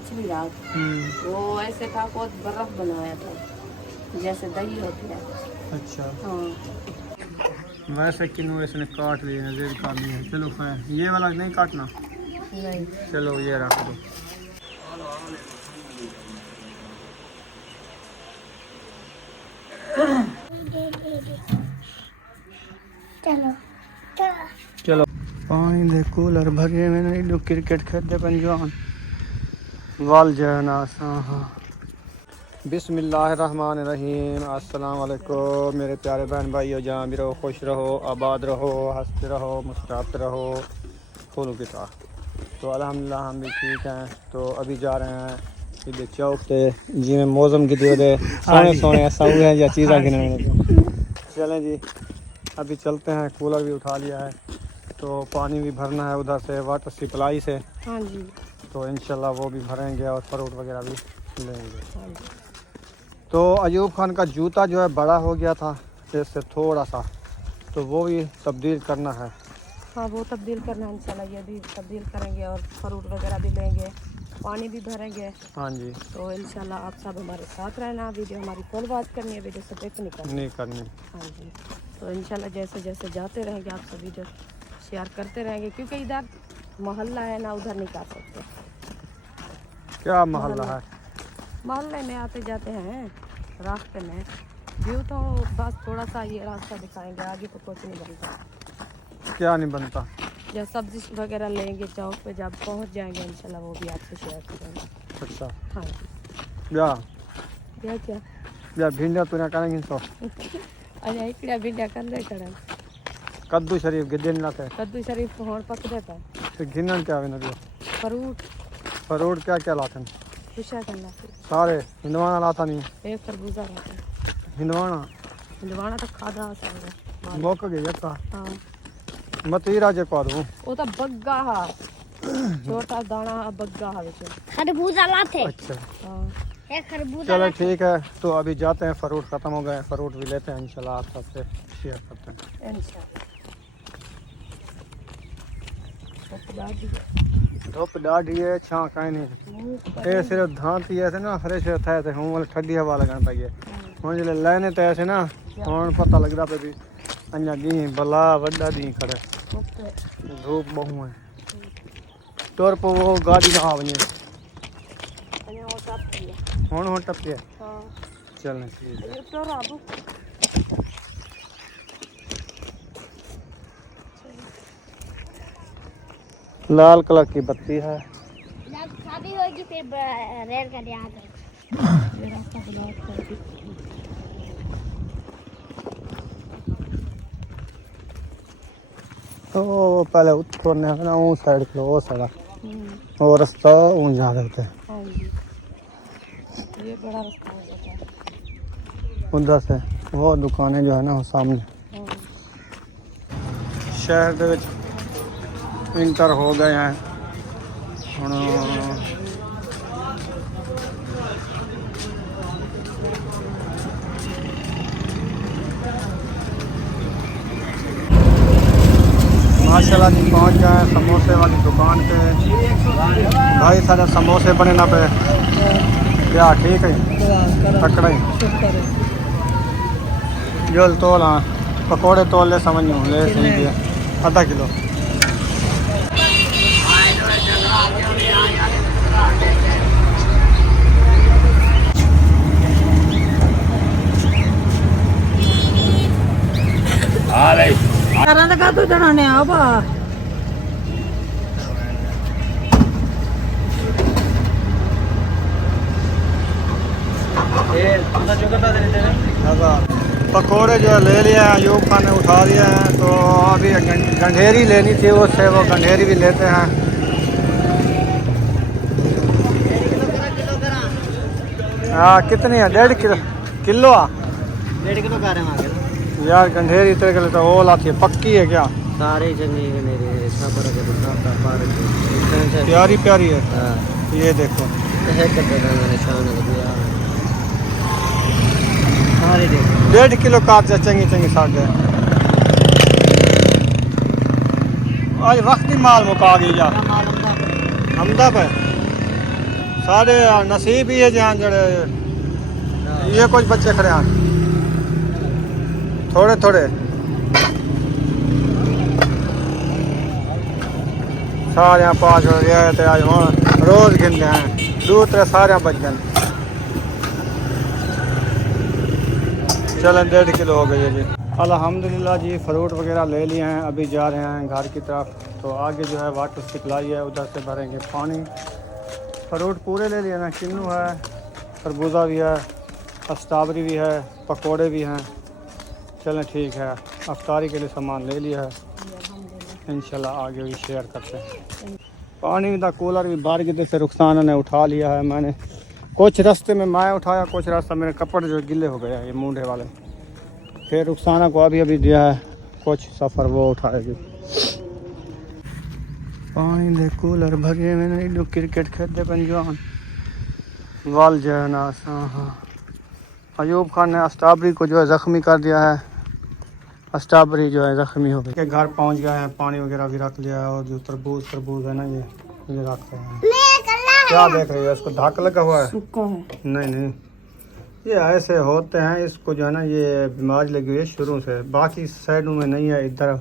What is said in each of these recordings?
पिछली रात। वो ऐसे था को बर्फ बनाया था जैसे दही होती है। अच्छा हाँ वैसे किन्नू इसने काट लिए नजर काटनी है। चलो खैर ये वाला नहीं काटना। नहीं चलो ये रख दो। चलो चलो पानी दे कूलर भरे में नहीं दो क्रिकेट खेलते पंजान वाल जाना हाँ। बिस्मिल्लाहिर्रहमानिर्रहीम अस्सलाम वालेकुम मेरे प्यारे बहन भाइयों, जहाँ भी रहो खुश रहो, आबाद रहो, हंसते रहो, मुस्कुराते रहो, फूलों की तरह। तो अल्हम्दुलिल्लाह हम भी ठीक हैं। तो अभी जा रहे हैं इधर चौक पे जिमें मौसम की दे सोने सोने ऐसा हुए हैं या चीज़ा गिने। चलें जी अभी चलते हैं। कूलर भी उठा लिया है तो पानी भी भरना है उधर से वाटर सप्लाई से। हाँ जी तो इंशाल्लाह वो भी भरेंगे और फ्रूट वगैरह भी लेंगे। हाँ जी। तो अयूब खान का जूता जो है बड़ा हो गया था इससे थोड़ा सा, तो वो भी तब्दील करना है। हाँ वो तब्दील करना है इंशाल्लाह, ये भी तब्दील करेंगे और फ्रूट वगैरह भी लेंगे, पानी भी भरेंगे। हाँ जी तो इंशाल्लाह आप सब हमारे साथ रहना। वीडियो हमारी फुल बात करनी है, वीडियो से नहीं करनी। नहीं करनी। हाँ जी तो इंशाल्लाह जैसे जैसे जाते रहेंगे आप सब वीडियो शेयर करते रहेंगे, क्योंकि इधर मोहल्ला है ना, उधर नहीं कर सकते। क्या मोहल्ला है? मोहल्ले में आते जाते हैं रास्ते में व्यू, तो बस थोड़ा सा ये रास्ता दिखाएंगे, आगे तो कुछ नहीं बनता। क्या नहीं बनता? जब सब्जी वगैरह लेंगे चौक पे जब पहुंच जाएंगे इंशाल्लाह वो भी आपसे शेयर करेंगे। अच्छा हाँ जी या क्या या भिंडिया तुने करेंगे तो अरे इकड़ा भिंडिया कंदे करें कद्दू शरीफ गिद्दे नहीं लाते कद्दू शरीफ होड़ पकड़े पे तो गिनन क्या है नबी? फ्रूट फ्रूट क्या क्या लाते हैं? खुशा करना सारे हिंदवाना लाता नहीं? एक खरबूजा रहता है। हिंदवाना हिंदवाना तो खादा सकदा मुक गया का हाँ मतीरा जे को दूं। वो तो बग्गा हा छोटा दाना बग्गा हा विच। खरबूजा लाते। अच्छा हाँ एक खरबूजा चलो लाते। ठीक है। तो अभी जाते हैं, फ्रूट ख़त्म हो गए, फ्रूट भी लेते हैं इंशाल्लाह आप सबसे शेयर करते हैं इंशाल्लाह। धूप डाढ़ी है छां कहीं नहीं। ये सिर्फ धांती ऐसे ना फ्रेश था थे हूँ वाले ठंडी हवा लगाने पाइए हूँ जो लेने तो ऐसे ना हूँ पता लगता पे भी अञा दी भला वड्डा दी खड़े धूप बहु है तौर पर वो गाड़ी ना वञे हूँ टपके चलने लाल कलर की बत्ती है। जब शादी होगी फिर रेल गाड़ी आ जाएगी। तो पहले उतरने ना वो साइड को वो सड़क वो रास्ता वो जा सकते हैं। हाँ जी ये बड़ा रास्ता हो जाता है उधर से वो दुकानें जो है ना वो सामने। शहर के विच इंटर हो गए हैं हुण माशाल्लाह जी पहुंच गए हैं समोसे वाली दुकान पे। भाई सारे समोसे बने ना पे क्या ठीक है पकड़ा ही जोल तोल। हाँ पकौड़े तोल ले समझ में ले सही दिया आधा किलो। का तो जनाने आबा पकौड़े जो ले लिया है अयूब खान ने उठा लिया है। तो अभी गंढेरी लेनी थी उससे वो गंढेरी भी लेते हैं। हाँ कितनी है? 1.5 किलो किलो 1.5 किलो का रहे हैं यार गंढेरी तेरे के लिए तो वो लाती है पक्की है क्या? सारे चंगी है मेरे छापर के प्यारी प्यारी है। हां ये देखो है करते हैं निशान लगा सारे देखो 1.5 किलो काट चंगी चंगी साढ़े आज वक्त ही माल मुका गई यार। हमदा पे सारे नसीब ही है जहाँ जड़े ये कुछ बच्चे खड़े हैं थोड़े थोड़े सारे पास हो गया है आज वहाँ रोज गिनते हैं दूसरे सारे बच गए चलें 1.5 किलो हो गई है जी अल्हम्दुलिल्लाह जी फ्रूट वगैरह ले लिए हैं अभी जा रहे हैं घर की तरफ तो आगे जो है वाटर सप्लाई है उधर से भरेंगे पानी फ्रूट पूरे ले लिए ना किन्नू है खरबूजा भी है स्ट्रॉबेरी भी है पकोड़े भी हैं चलें ठीक है अफ्तारी के लिए सामान ले लिया है इंशाल्लाह आगे भी शेयर करते हैं पानी का कूलर भी बाहर की तरफ से रुखसाना ने उठा लिया है मैंने कुछ रास्ते में मैं उठाया कुछ रास्ता मेरे कपड़े जो गिले हो गए हैं ये मूंढे वाले फिर रुखसाना को अभी दिया है कुछ सफ़र वो उठाएगी पानी दे कूलर भरे में नहीं जो क्रिकेट खेलते पंजान वाल जो है ना हाँ अयूब खान ने स्ट्रॉबेरी को जो है ज़ख्मी कर दिया है स्ट्रॉबेरी जो है ज़ख्मी हो गई के घर पहुंच गए हैं पानी वगैरह भी रख लिया है और जो तरबूज है ना ये रख रहे हैं क्या देख रही है इसको ढाक लगा हुआ है सूखा है नहीं ये ऐसे होते हैं इसको जो है ना ये बीमारी लगी हुई है शुरू से बाकी साइडों में नहीं है इधर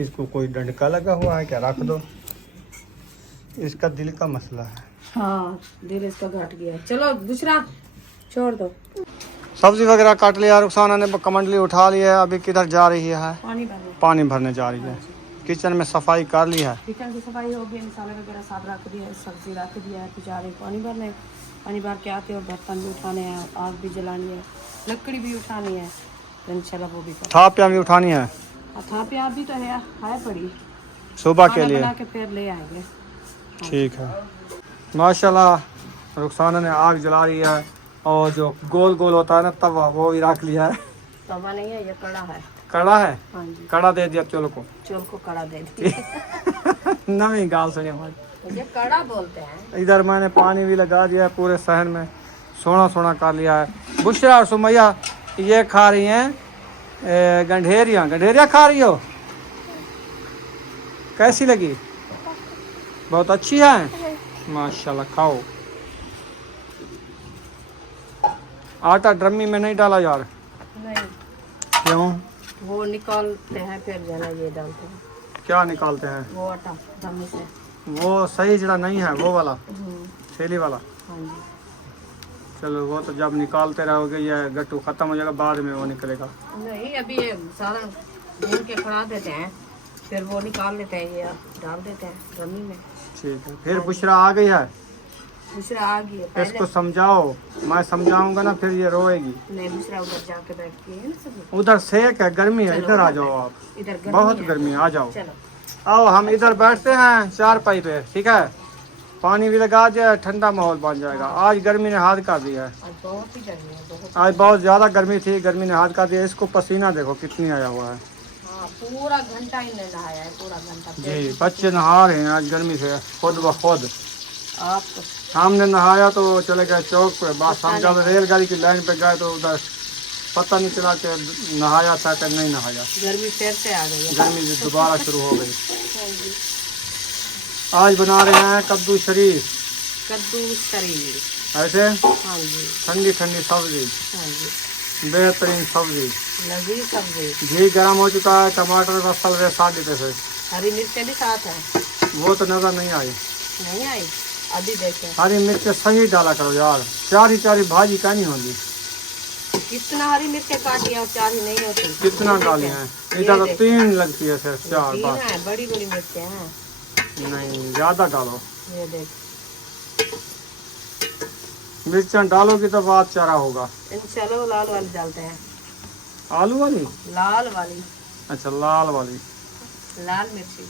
इसको कोई डंडका लगा हुआ है क्या रख दो इसका दिल का मसला है हाँ दिल इसका घट गया चलो दूसरा छोड़ दो सब्जी वगैरह काट लिया रुखसाना ने कमंडली उठा लिया है अभी किधर जा रही है पानी भरने जा रही है किचन में सफाई कर ली है किचन की सफाई हो गई मसाले वगैरह सब रख दिया है सब्जी रख दिया है जा रही पानी भरने पानी भर के आते और बर्तन भी उठाने हैं आग भी जलानी है लकड़ी भी उठानी है तो इंशाल्लाह वो भी थापियाँ भी उठानी है थापियाँ भी तो है पड़ी सुबह के लिए बना के फिर ले आएंगे ठीक है माशाल्लाह रुखसाना ने आग जला रही है और जो गोल गोल होता है ना तवा वो भी रख लिया है तवा नहीं है ये कड़ा है कड़ा है हाँ जी कड़ा दे दिया चोल को कड़ा दे दिया नवी गाल सुनी हमारी ये कड़ा बोलते हैं इधर मैंने पानी भी लगा दिया है पूरे सहन में सोना कर लिया है बुशरा और सुमैया ये खा रही हैं गंढेरिया खा रही हो कैसी लगी बहुत अच्छी है माशाल्लाह खाओ आटा ड्रमी में नहीं डाला यार नहीं क्यों वो निकालते हैं फिर जाना ये डालते हैं क्या निकालते हैं वो आटा दम से वो सही जड़ा नहीं है वो वाला थैली वाला हाँ जी चलो वो तो जब निकालते रहोगे ये गट्टू खत्म हो जाएगा बाद में वो निकलेगा नहीं अभी ये सारा भून के खड़ा देते हैं फिर वो निकाल लेते हैं ये डाल देते हैं ड्रमी में ठीक है फिर बुशरा आ गई है दूसरा आ गई है पहले इसको समझाओ मैं समझाऊंगा ना फिर ये रोएगी नहीं दूसरा उधर जाके बैठती है ना सभी उधर सेक है गर्मी है इधर आ जाओ आप इधर बहुत है। गर्मी है आ जाओ चलो आओ हम इधर बैठते हैं चारपाई पे ठीक है पानी भी लगा दिया ठंडा माहौल बन जाएगा आज गर्मी ने हाथ कर दिया है आज बहुत ही गर्मी है बहुत आज बहुत ज़्यादा गर्मी थी गर्मी ने हाथ कर दिया इसको पसीना देखो कितनी आया हुआ है हाँ पूरा घंटा ही नहीं नहाया है पूरा घंटा जी बच्चे नहा रहे हैं आज गर्मी से खुद ब खुद आप तो हमने नहाया तो चले गए चौक पे बस हम जब रेलगाड़ी की लाइन पे गए तो उधर पता नहीं चला कि नहाया था कि नहीं नहाया गर्मी फिर से आ गई है गर्मी दोबारा शुरू हो गई आज बना रहे हैं कद्दू शरीफ कद्दू शरीर ऐसे हाँ जी ठंडी ठंडी सब्जी हाँ जी बेहतरीन सब्जी लजीज सब्जी घी गर्म हो चुका है टमाटर का सलवे साथ देते थे हरी मिर्चें भी साथ है वो तो नजर नहीं आई नहीं आई अभी देखें हरी मिर्च सही डाला करो यार चारी भाजी का नहीं होगी कितना हरी मिर्च काटी है और चार ही नहीं होती कितना डाली हैं इधर तो 3 लगती है सिर्फ 4 तीन बस है बड़ी बड़ी मिर्चें हैं नहीं ज़्यादा डालो ये देख मिर्चा डालोगी तो बात चारा होगा इन चलो लाल वाली डालते हैं आलू वाली लाल वाली अच्छा लाल वाली लाल मिर्ची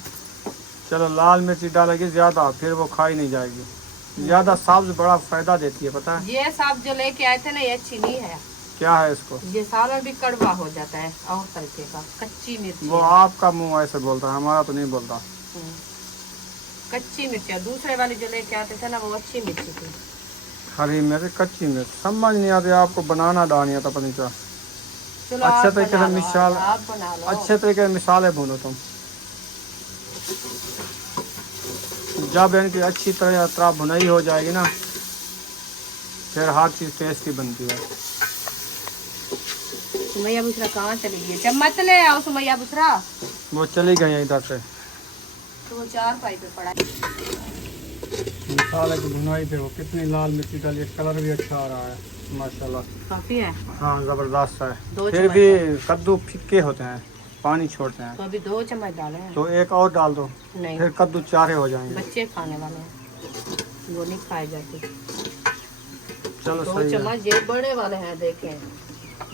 चलो लाल मिर्ची डालेगी ज़्यादा फिर वो खाई नहीं जाएगी ज़्यादा सब्ज बड़ा फायदा देती है पता है ये सब जो लेके आए थे ना ये अच्छी नहीं है क्या है इसको ये सालन भी कड़वा हो जाता है और तरीके का कच्ची मिर्ची वो आपका मुंह ऐसे बोलता है हमारा तो नहीं बोलता कच्ची मिर्ची दूसरे वाली जो लेके आते थे ना वो अच्छी मिर्ची थी हरी मिर्च कच्ची मिर्च समझ नहीं आती आपको बनाना डालनी है तो पता नहीं क्या चलो अच्छे आप तरीके बना से लो, मिसाल आप बना लो अच्छे तरीके से मिसालें भूनो तुम जब इनकी अच्छी तरह भुनाई हो जाएगी ना फिर हर चीज़ टेस्टी बनती है। सुमैया बुसरा कहाँ चली गई? चम्मच ले आओ सुमैया बुसरा। वो चली गई है इधर से, तो वो 4 पाई पे पड़ा है। मिसाल की भुनाई देखो कितनी लाल मिर्ची डाली है, कलर भी अच्छा आ रहा है माशाल्लाह। काफी है। हाँ ज़बरदस्त है। दो फिर चम्मच भी कद्दू फीके होते हैं, पानी छोड़ते हैं, तो अभी 2 चम्मच डाले हैं। तो एक और डाल दो, नहीं, फिर कद्दू चारे हो जाएंगे। बच्चे खाने वाले हैं, वो नहीं खाए जाते। चलो 2 सही है। चम्मच ये बड़े वाले हैं, देखें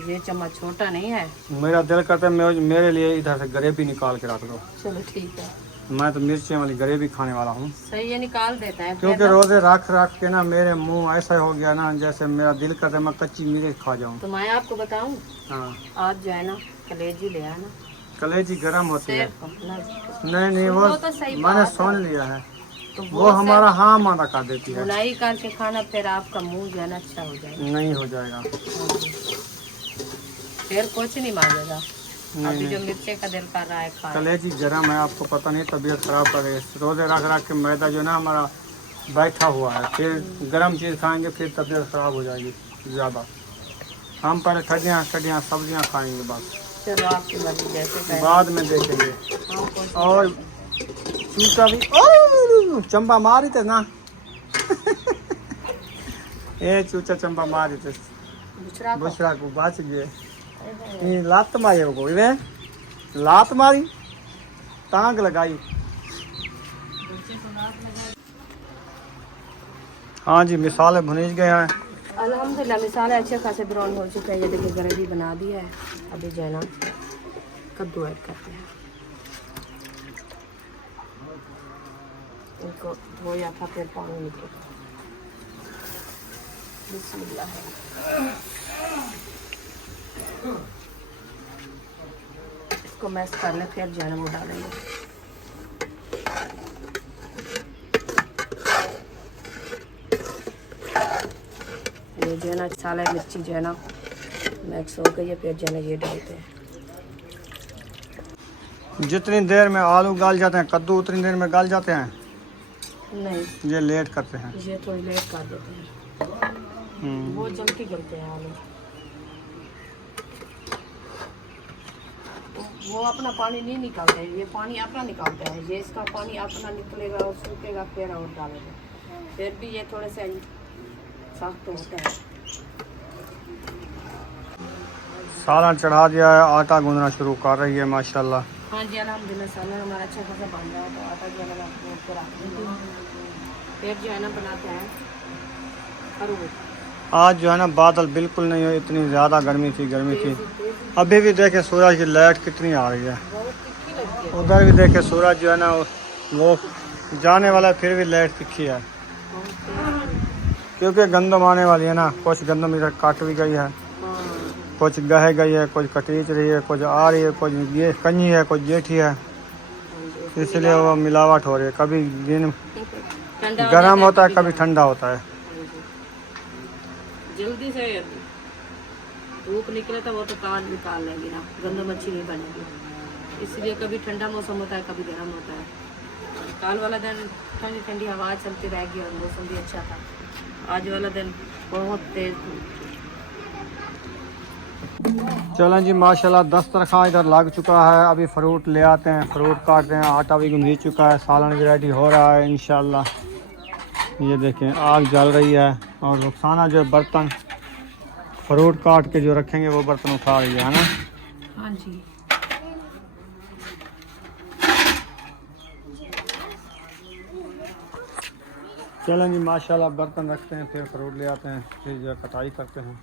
ये चम्मच छोटा नहीं है। मेरा दिल करता है मेरे लिए इधर से ग्रेवी निकाल के रख दो। चलो ठीक है, मैं तो मिर्ची वाली ग्रेवी खाने वाला हूँ, सही है, निकाल देता है। क्योंकि रोजे रख रख के ना मेरे मुंह ऐसा हो गया ना, जैसे मेरा दिल करता है मैं कच्ची मिर्च खा जाऊँ। तो मैं आपको बताऊं, हाँ, आज जो है ना कलेजी ले आना। कलेजी गर्म होती है। सिर्फ अपना नहीं सुन वो लो तो सही मैंने बात सुन है। लिया है, तो वो हमारा हाँ माना कर देती है। बुनाई करके खाना, फिर आपका मुंह जो है ना अच्छा हो जाएगा। नहीं हो जाएगा, फिर कुछ नहीं मांगेगा। नहीं, अभी जो नहीं। मिर्चे का दिल कर रहा है खाए। कलेजी गर्म है, आपको पता नहीं, तबीयत खराब कर रही है। रोजे रख रख के मैदा जो है ना हमारा बैठा हुआ है, फिर गर्म चीज़ खाएंगे फिर तबीयत खराब हो जाएगी ज़्यादा। हम पहले ठंडियाँ सब्जियाँ खाएंगे, बस चलो आपकी मर्जी, जैसे कहे। बाद में देखेंगे। हाँ, कुछ और चूचा भी ओ चंबा मारी थे ना ए चूचा चंबा मारी थे, दूसरा को। बुशरा को बच गए। ये लात मारी को, इवे लात मारी, टांग लगाई। हाँ जी, मिसाले भुनीज गए हैं। अल्हम्दुलिल्लाह मिसाले अच्छे खासे ब्राउन हो चुके हैं। ये देखिए ग्रेवी बना दी है। अभी जो है ना कद्दू ऐड करते हैं। इनको धोया था, फिर पानी निकल। बिस्मिल्लाह। इसको मैश कर ले, फिर जो है ना वो डालेंगे। ये जो है ना साला मिर्ची जो है ना मैक्स हो गई है, फिर जो है ना ये डालते हैं। जितनी देर में आलू गल जाते हैं कद्दू, उतनी देर में गल जाते हैं। नहीं, ये लेट करते हैं। ये थोड़ी लेट कर देते हैं, वो जल्दी गलते हैं आलू। वो अपना पानी नहीं निकालते हैं, ये पानी अपना निकालते हैं। ये इसका पानी अपना निकलेगा और सूखेगा, फिर और डालेगा। फिर भी ये थोड़े से सख्त होता है। सालन चढ़ा दिया है, आटा गूंदना शुरू कर रही है माशाल्लाह। हाँ जी, अल्हम्दुलिल्लाह सालन हमारा अच्छा खासा बन रहा है। तो आटा जो है ना रख देते हैं, फिर जो है ना बनाते हैं खरबूज। आज जो है ना बादल बिल्कुल नहीं है, इतनी ज़्यादा गर्मी थी। अभी भी देखे सूरज की लाइट कितनी आ रही है। बहुत तीखी लगती है। उधर भी देखे सूरज जो है ना वो जाने वाला है, फिर भी लाइट तिखी है, क्योंकि गंदम आने वाली है ना। कुछ गंदम इधर काट भी गई है, कुछ गह गई है, कुछ कटीच रही है, कुछ आ रही है, कुछ ये कഞ്ഞी है, कुछ जेठी है, इसलिए वो मिलावट हो रही है। कभी दिन गर्म होता है, कभी ठंडा होता है। जल्दी से धूप निकले तो वो तो काट निकाल लेंगे ना, गंदम अच्छी नहीं बनेगी। इसलिए कभी ठंडा मौसम होता है, कभी गर्म होता है। और कल वाला दिन ठंडी ठंडी हवा चलती रहेगी और मौसम भी अच्छा था। आज वाला दिन बहुत तेज धूप। चलें जी माशाल्लाह, दस्तरखान इधर लग चुका है। अभी फ्रूट ले आते हैं, फ्रूट काटते हैं। आटा भी गूंध चुका है, सालन भी रेडी हो रहा है इंशाल्लाह। ये देखें आग जल रही है, और रुखसाना जो बर्तन फ्रूट काट के जो रखेंगे वो बर्तन उठा रही है ना। हाँ जी, चलें जी माशाल्लाह, बर्तन रखते हैं, फिर फ्रूट ले आते हैं, फिर जो है कटाई करते हैं।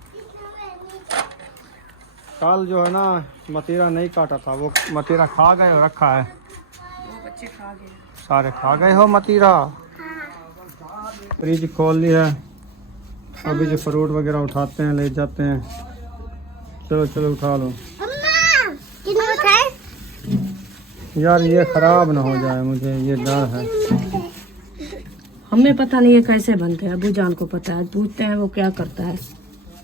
कल जो है ना मतीरा नहीं काटा था, वो मतीरा खा गए और रखा है। वो बच्चे खा गए। सारे खा गए हो मतीरा। फ्रिज खोल ली है, अभी जो फ्रूट वगैरह उठाते हैं, ले जाते हैं। चलो चलो उठा लो यार, ये ख़राब ना हो जाए, मुझे ये डर है। हमें पता नहीं है कैसे बनते हैं, अबू जान को पता है। पूछते हैं वो क्या करता है,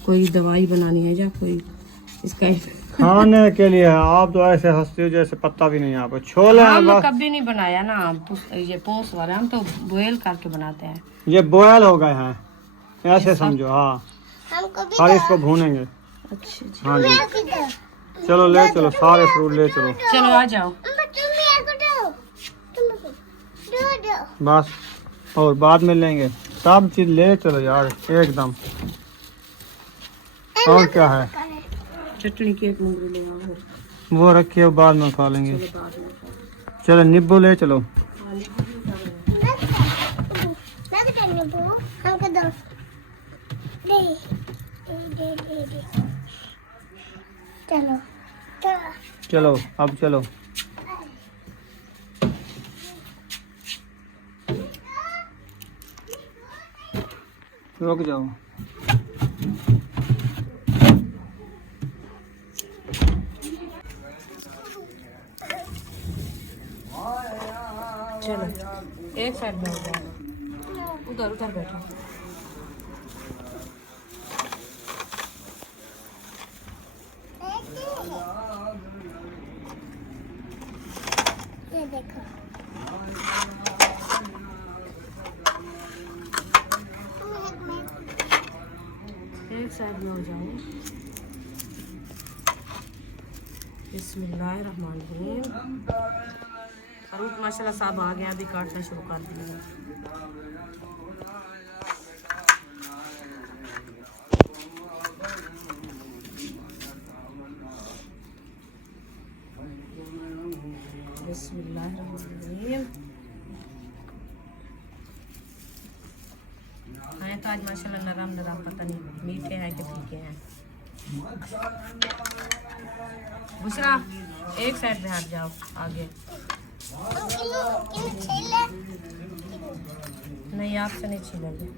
कोई दवाई बनानी है या कोई इसका खाने के लिए। आप तो ऐसे हंसते हो जैसे पता भी नहीं है आपको। छोले हैं हम बस। कभी नहीं बनाया ना, ये पोंस वाले हम तो बॉयल करके बनाते हैं। ये बॉयल हो गए हैं, ऐसे समझो, हाँ। हमको भी सारे इसको भूनेंगे। अच्छा जी। हाँ जी, भी दो। चलो ले चलो, सारे फ्रूट ले चलो। चलो आ जाओ। अम्मा तुम मेरे को दो। तुम दो। बस, और बाद में लेंगे। सब चीज ले चलो यार एकदम। और क्या है? चटनी की एक मुंगरी ले आओ। वो रखिए, बाद में खा लेंगे। चलो बाद में खाओ। चलो नींबू ले चलो। मैं भी करने को हमको दो। दे। चलो। चलो अब चलो। रुक जाओ। चलो एक साइड में हो जाओ, उधर उधर बैठो। ये देखो। एक साइड में हो जाओ। बिस्मिल्लाहिर्रहमानिर्रहीम। फरूक माशाल्लाह साहब आ गया, अभी काटना शुरू कर दिया। बिस्मिल्लाहिर्रहमानिर्रहीम। हैं तो आज माशाल्लाह नरम नरम, पता नहीं मीठे हैं कि फीके हैं। बुशरा एक साइड पे हट जाओ आगे। नहीं आपसे नहीं छीलेंगे।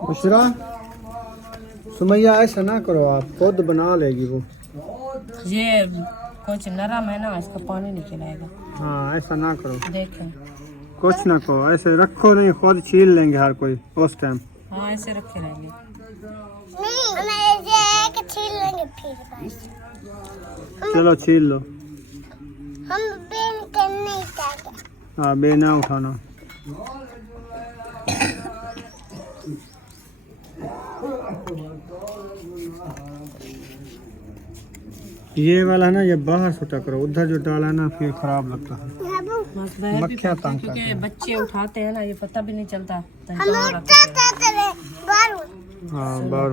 बुशरा, सुमैया ऐसा ना करो, आप खुद बना लेगी वो। ये कुछ नरम है ना, इसका पानी निकलेगा। हाँ ऐसा ना करो, देखें। कुछ ना करो, ऐसे रखो नहीं, खुद छील लेंगे हर कोई उस टाइम। हाँ ऐसे रखे रहेंगे। नहीं, हमें ये छील लेंगे फिर बस। चलो छील लो। हम बेन करने चाहते। हाँ बे ना उठाना। ये वाला ना, ये बाहर सुटा करो, उधर जो डाला ना फिर खराब लगता है। मसला है भी मक्खियाँ पड़ता है, तंग क्योंकि बच्चे उठाते हैं ना, ये पता भी नहीं चलता। हम उठाते हैं बारू। हाँ बाहर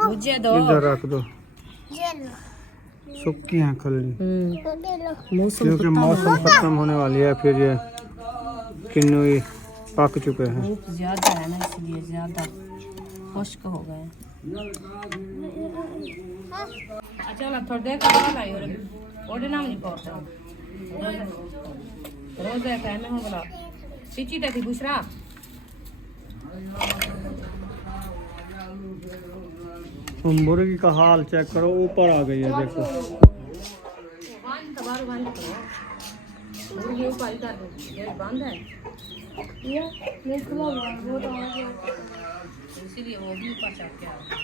मुझे दो। इधर रख दो, ये लो। सूखी हैं खल्ली, दे लो। मौसम क्योंकि मौसम खत्म होने वाली है, फिर ये किन्नू पक चुके हैं। धूप ज्यादा है ना, इसलिए ज्यादा खुश्क हो गए। अच्छा ना थोड़ी देर का लाई और नाम नहीं पड़ता। रोज है मैं हूँ बोला सीची तक बुशरा। मुर्गी का हाल चेक करो, ऊपर आ गई है देखो। मुर्गी ऊपर कर दो, गेट बंद है इसीलिए वो भी ऊपर चढ़ के आ गया।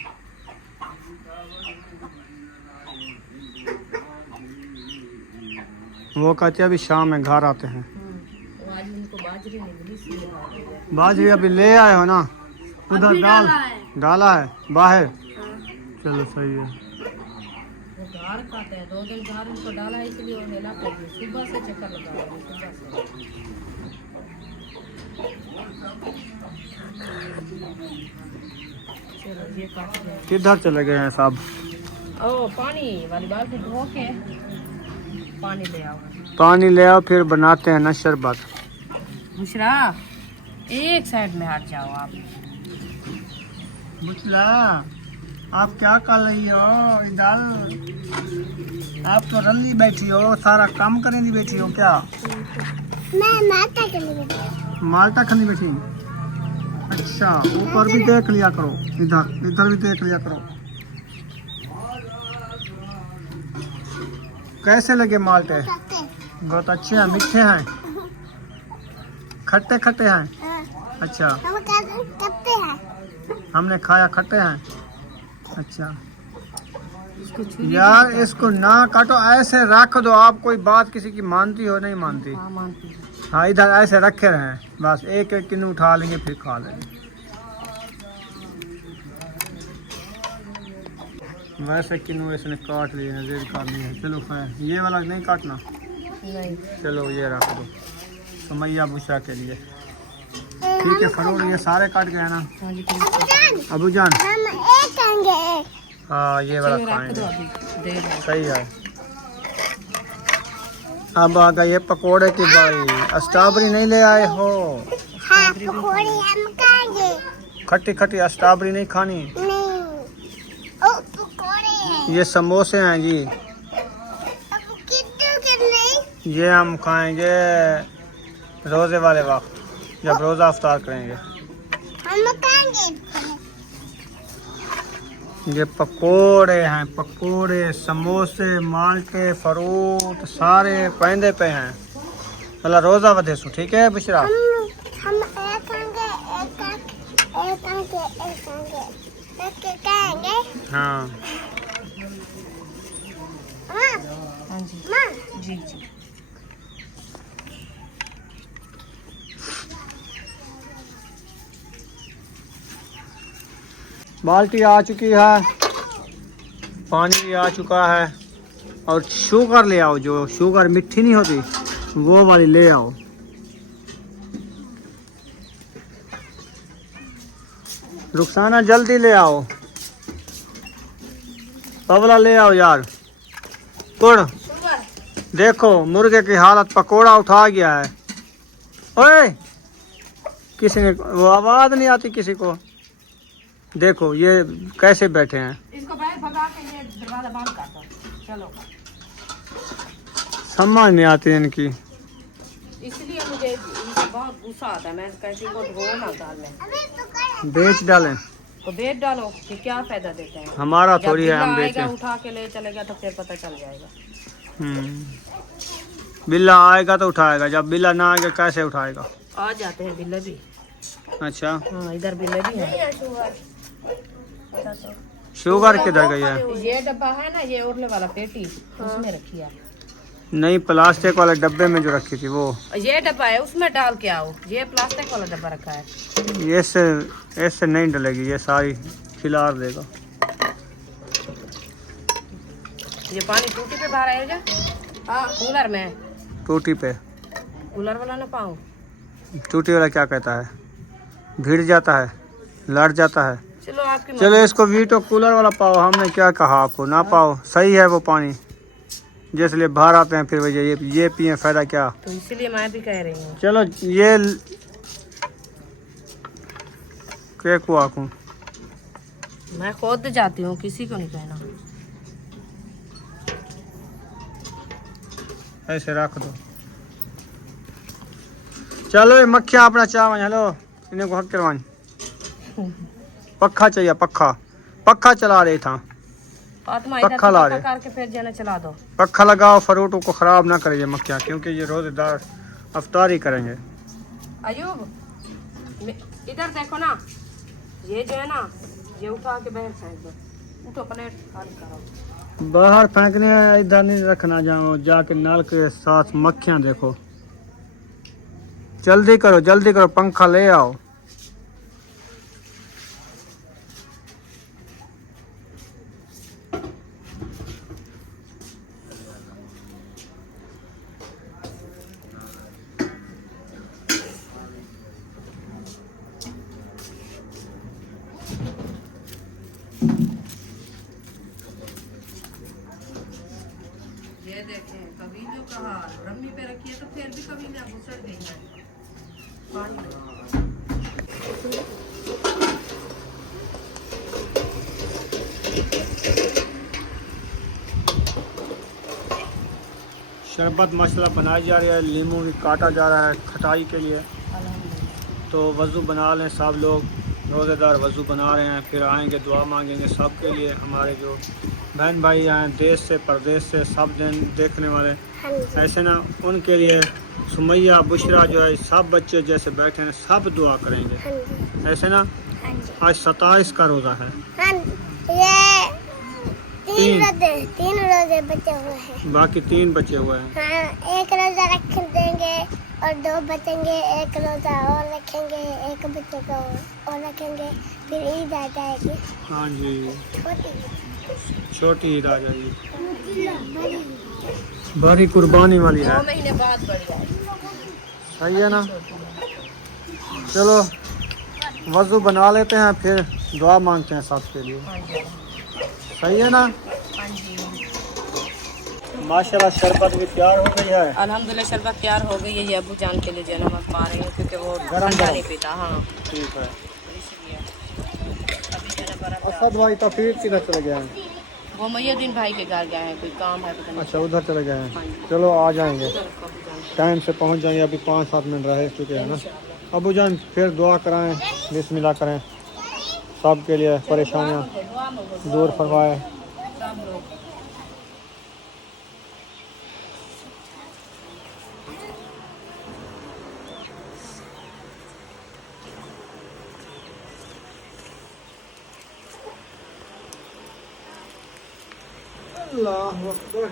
वो कहते हैं अभी शाम में घर आते हैं। तो आज उनको बाजरी नहीं मिली, इसलिए आ गए। बाजरी अभी ले आए हो ना, उधर डाला है बाहर। चलो सही है। वो घर खाते हैं, 2 दिन घर उनको डाला है, इसलिए वो मेला कर दिया। सुबह से चक्कर लगा रहे हैं, सुबह से। चलो ये काट दिया। किधर चले गए हैं साहब? ओ पानी वाली बाल्टी धो के पानी ले आओ। पानी ले आओ, फिर बनाते हैं ना शरबत। बुशरा एक साइड में हट जाओ आप। बुशरा आप क्या कर रही हो इधर? आप तो रल्ली बैठी हो, सारा काम करने बैठी हो क्या? मैं माता के लिए माल्टा खानी बैठी? अच्छा, ऊपर भी देख लिया करो, इधर इधर भी देख लिया करो। कैसे लगे माल्टे? खाते बहुत अच्छे हैं, मीठे हैं, खट्टे खट्टे हैं। अच्छा, हम करते हैं। हमने खाया, खट्टे हैं। अच्छा इसको छू यार, इसको ना काटो, ऐसे रख दो। आप कोई बात किसी की मानती हो? नहीं मानती। हाँ मानती हूँ। हाँ, इधर ऐसे रखे रहें, बस एक एक किन्नू उठा लेंगे फिर खा लेंगे। वैसे किन्नू इसने काट लिए, नजर काट लिए। चलो खैर, ये वाला नहीं काटना। नहीं चलो ये रख दो सुमैया बुशा के लिए। ठीक है, फरूर ये सारे काट गए ना हाँ जी अबू जान? हम एक खाएंगे। हाँ, ये वाला रख दो खाएंगे। अभी दे दो। सही है। अब आ गए पकोड़े की बारी। स्ट्रॉबेरी नहीं ले आए हो? हाँ, पकौड़े हम खाएंगे। खट्टी खट्टी स्ट्रॉबेरी नहीं खानी। नहीं, ओ पकौड़े हैं। ये समोसे हैं जी, अब किट्टू के नहीं। ये हम खाएंगे रोज़े वाले वक्त, जब रोज़ा अफ्तार करेंगे। हम खाएंगे। ये पकोड़े हैं, पकोड़े, समोसे, माल्टे, फ्रूट सारे पैंदे पे हैं। मतलब रोज़ा वधेसु, ठीक है बुशरा? हम एक खाएंगे, एक खाएंगे। हाँ हाँ जी माँ, जी जी। बाल्टी आ चुकी है, पानी भी आ चुका है, और शुगर ले आओ। जो शुगर मिट्टी नहीं होती वो वाली ले आओ। रुखसाना जल्दी ले आओ, पवला ले आओ यार। कुड़ देखो, मुर्गे की हालत, पकोड़ा उठा गया है। ओए, किसी ने, वो आवाज नहीं आती किसी को। देखो ये कैसे बैठे हैं। इसको बाहर भगा के ये दरवाजा बंद कर दो। चलो, समझ नहीं आती इनकी। इसलिए मुझे इनसे बहुत गुस्सा आता है। मैं कैसे को धो ना डालने बेच डालें, तो बेच डालो कि क्या फायदा देता है। हमारा जब थोड़ी है बिल्ला हम आएगा बेचें। उठा के ले चलेगा तो फिर पता चल जाएगा। बिल्ला आएगा तो उठाएगा, जब बिल्ला ना आएगा कैसे उठाएगा? आ जाते हैं बिल्ले भी। अच्छा, हाँ, इधर बिल्ले भी है। शुगर किधर गई है? ये डब्बा है ना, ये ओरले वाला पेटी, उसमें रखी है। नहीं, प्लास्टिक वाले डब्बे में जो रखी थी वो। ये डब्बा है, उसमें डाल के आओ। ये प्लास्टिक वाला डब्बा रखा है। ये ऐसे नहीं डलेगी, ये सारी खिलार देगा। ये पानी टूटी पे बाहर आएगा। हाँ, कूलर में। टूटी पे? कूलर वाला ना पाओ। टूटी वाला क्या कहता है? भीड़ जाता है, लड़ जाता है। चलो आपकी चलो इसको वीटो कूलर वाला पाओ। हमने क्या कहा आपको? ना पाओ, सही है वो पानी, जिसलिए बाहर आते हैं फिर वजह ये पिए, फायदा क्या? तो इसीलिए मैं भी कह रही हूँ। चलो ये क्या को आकूं? मैं खुद जाती हूँ, किसी को नहीं कहना। ऐसे रख दो। चलो ये मक्खियाँ अपना चावल। हेलो, इन्हें को हक करवानी। पक्खा चाहिए, पक्खा चला रही था। फातिमा इधर पक्खा ला रहे। करके फिर जाना चला दो। पक्खा लगाओ, फ्रूटों को ख़राब ना करें ये मक्खियाँ, क्योंकि ये रोज़ेदार अफ्तारी करेंगे। अयूब, इधर देखो ना, ये जो है ना, ये उठा के बाहर फेंक दो। उठो, प्लेट खाली करो। बाहर फेंकने, इधर नहीं रखना। जाओ जाके नल के साथ मक्खियाँ देखो। जल्दी करो, पंखा ले आओ। ये देखें, कभी जो कहा रम्मी पे रखी है तो फिर भी कभी ना घुसड़ गई है पानी में। शरबत मसाला बनाई जा रही है, नींबू भी काटा जा रहा है खटाई के लिए। तो वज़ू बना लें सब लोग, रोज़ेदार वज़ू बना रहे हैं, फिर आएंगे दुआ मांगेंगे सब के लिए। हमारे जो बहन भाई आए देश से परदेश से सब दिन देखने वाले, हाँ जी ऐसे ना उनके लिए सुमैया बुशरा जो है सब बच्चे जैसे बैठे हैं सब दुआ करेंगे, हाँ जी ऐसे ना। हाँ जी आज 27 का रोज़ा है। हाँ ये तीन रोजे बचे हुए हैं। बाकी 3 बचे हुए हैं। हाँ एक रोजा रख देंगे और 2 बचेंगे, एक रोजा और रखेंगे, एक बचेगा और रखेंगे, फिर ईद आ जाएगी। हाँ जी, छोटी छोटी ईद आ जाएगी, बड़ी कुर्बानी वाली है। 2 महीने बाद बढ़िया। सही है ना। चलो वज़ू बना लेते हैं, फिर दुआ मांगते हैं सबके लिए। सही है ना। हाँ जी माशाल्लाह शरबत भी तैयार हो गई है। अल्हम्दुलिल्लाह शरबत तैयार हो गई है। ये अबू जान के लिए जो है ना मैं पा रही हूँ क्योंकि वो गरम ठंडा गरम। नहीं पीता। हाँ ठीक है। इसलिए अभी जो है ना बर्फ असद भाई तो फिर किधर चले गए हैं? वो मैयदीन भाई के घर गए हैं, कोई काम है पता नहीं। अच्छा उधर चले गए हाँ हैं। जी। चलो आ जाएंगे, चलो, अबू जान। टाइम से पहुंच जाएंगे। अभी 5-7 मिनट रह चुके हैं ना। अबू जान फिर दुआ कराएं, बिस्मिल्लाह करें, सब के लिए परेशानियां दुआ में वो दूर फरमाए। सब लोग अल्लाहु अकबर।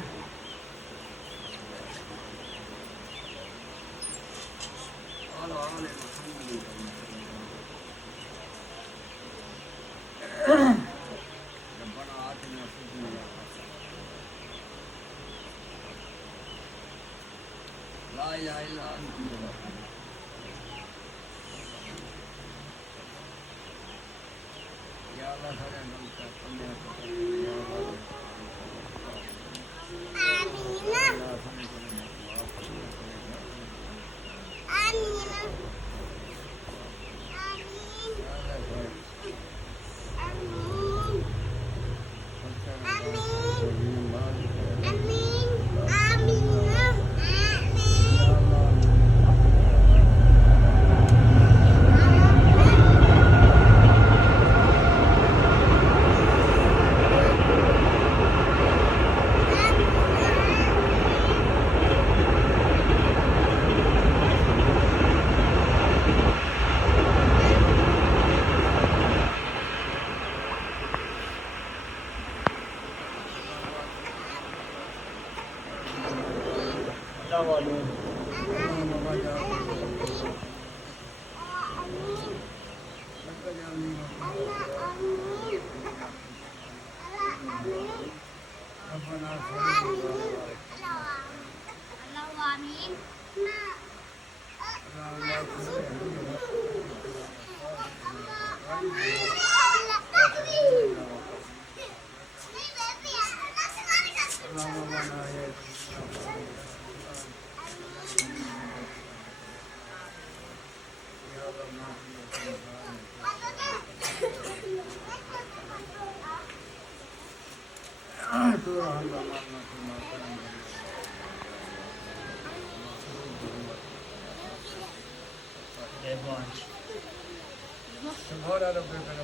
आमीना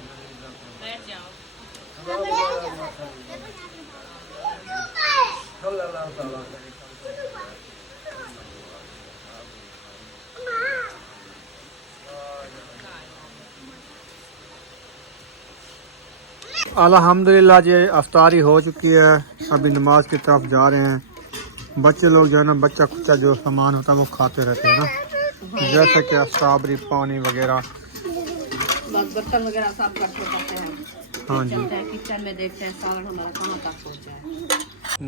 आमीना बैठ जाओ। अल्हम्दुलिल्लाह जी अफ्तारी हो चुकी है। अभी नमाज की तरफ जा रहे हैं। बच्चे लोग जो है ना बच्चा कुच्चा जो सामान होता है वो खाते रहते हैं ना, जैसे कि स्ट्रॉबेरी पानी वगैरह बर्तन वगैरह साफ करते हैं। हाँ जी। चलते हैं किचन में, देखते हैं सालन हमारा कहाँ तक पहुँचा है।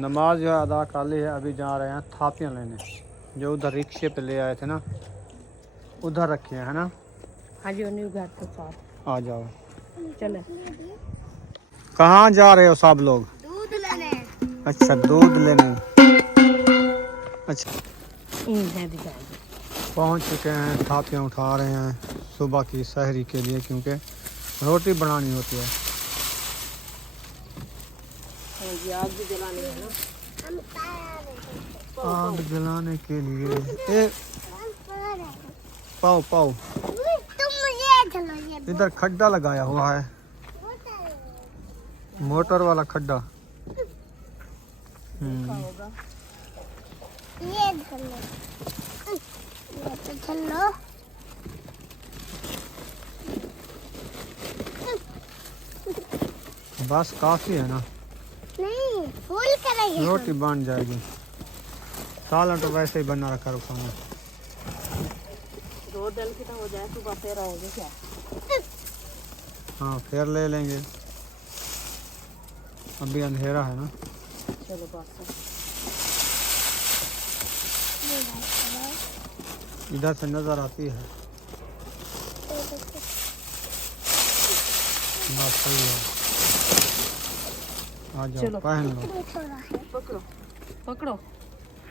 नमाज जो है अदा कर ली है। अभी जा रहे हैं थापियाँ लेने, जो उधर रिक्शे पे ले आए थे ना, उधर रखे हैं, है ना। हाँ जी उन्हीं घर के साथ आ जाओ। चले। कहाँ जा रहे हो सब लोग? दूध लेने। अच्छा दूध लेने। अच्छा है भी जाएगी। पहुँच चुके हैं, थापियाँ उठा रहे हैं सुबह की सहरी के लिए, क्योंकि रोटी बनानी होती है। हाँ जी आग भी जलानी है ना। हम तैयार हैं। आग जलाने के लिए ए पाओ पाओ। तुम मुझे चलो ये इधर खड्डा लगाया हुआ है, मोटर वाला खड्डा। ये चलो ये तो चलो बस काफी है ना, नहीं फुल करेंगे रोटी बन जाएगी। सालन तो वैसे ही बना रखा रुका मैं। दो दिन की तो हो जाए सुबह फिर आओगे क्या? हाँ फिर ले लेंगे, अभी अंधेरा है ना। चलो बस इधर से नजर आती है। बस सही है, आ जाओ चलो। पहन लो। थोड़ा है पकड़ो पकड़ो,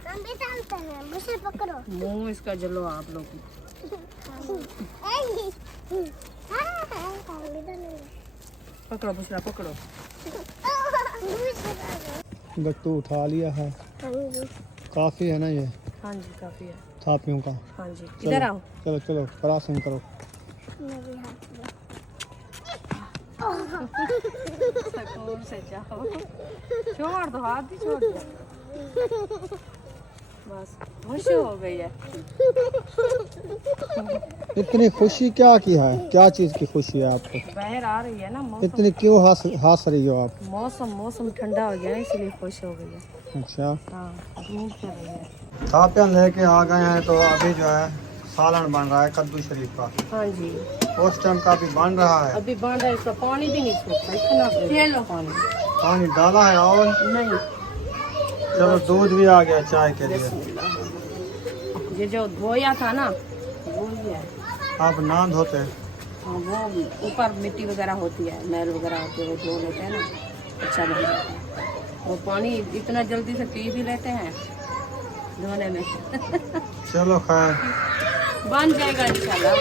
हम भी डालते हैं, मुझे पकड़ो। मुंह इसका जलो आप लोग। पकड़ो बुशरा पकड़ो। गट्टू उठा लिया है, काफी है ना ये हाँ जी काफी है। थापियों का। हाँ जी इधर आओ। चलो चलो क्रॉसिंग करो। सुकून से जाओ, छोड़ दो हाथ ही छोड़ दो, बस खुश हो गई है। इतनी खुशी क्या की है, क्या चीज की खुशी है आपको? बाहर आ रही है ना मौसम, इतनी क्यों हंस रही हो आप? मौसम ठंडा हो गया ना इसलिए खुश हो गई है। अच्छा, हाँ धूप चल रही है। थापियाँ लेके आ गए हैं, तो अभी जो है सालन बन रहा है कद्दू शरीफ का। हाँ जी उस टाइम का भी बन रहा है। अभी बन रहा है, इसका पानी भी नहीं सूखता, इतना ये लो पानी पानी डाला है और नहीं। चलो दूध भी आ गया चाय के लिए। ये जो धोया था ना वो ही है। आप ना धोते? हाँ वो ऊपर मिट्टी वगैरह होती है, मैल वगैरह होती है, वो धो लेते हैं ना, अच्छा बन जाता है। वो पानी इतना जल्दी से पी भी लेते हैं धोने में। चलो खैर, बन जाएगा इंशाल्लाह।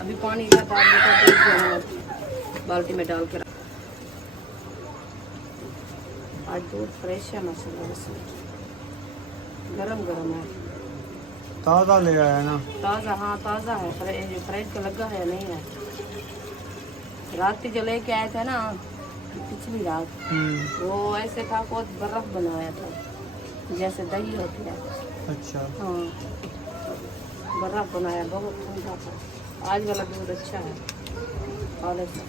अभी पानी इधर डाल देता दूध जो है बाल्टी में डाल के। आज दूध फ्रेश है माशाल्लाह से, गरम गरम है, ताज़ा ले आया ना। ताज़ा। हाँ ताज़ा है, फ्रेश का लगा है नहीं है। रात जो लेके आए थे ना पिछली रात, वो ऐसे था बहुत बर्फ बनाया था जैसे दही होती है। अच्छा, हाँ बर्फ बनाया, बहुत ठंडा था। आज वाला दूध अच्छा है कॉलेज में।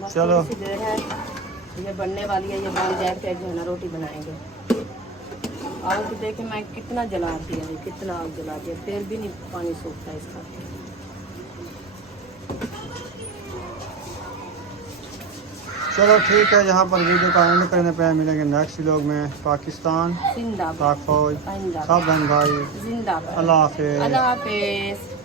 बस चलो। थोड़ी सी देर है, ये बनने वाली है, ये बन जाए फिर जो है ना रोटी बनाएंगे। आग देखे मैं कितना जला दिया है, कितना आग जला दिया, फिर भी नहीं पानी सूखता इसका। चलो ठीक है, यहाँ पर वीडियो का एंड करने पे मिलेंगे नेक्स्ट व्लॉग में। पाकिस्तान, जिंदाबाद, पाक फौज, जिंदाबाद, सब बहन भाई, जिंदाबाद। अल्लाह हाफिज़। अल्लाह हाफिज़।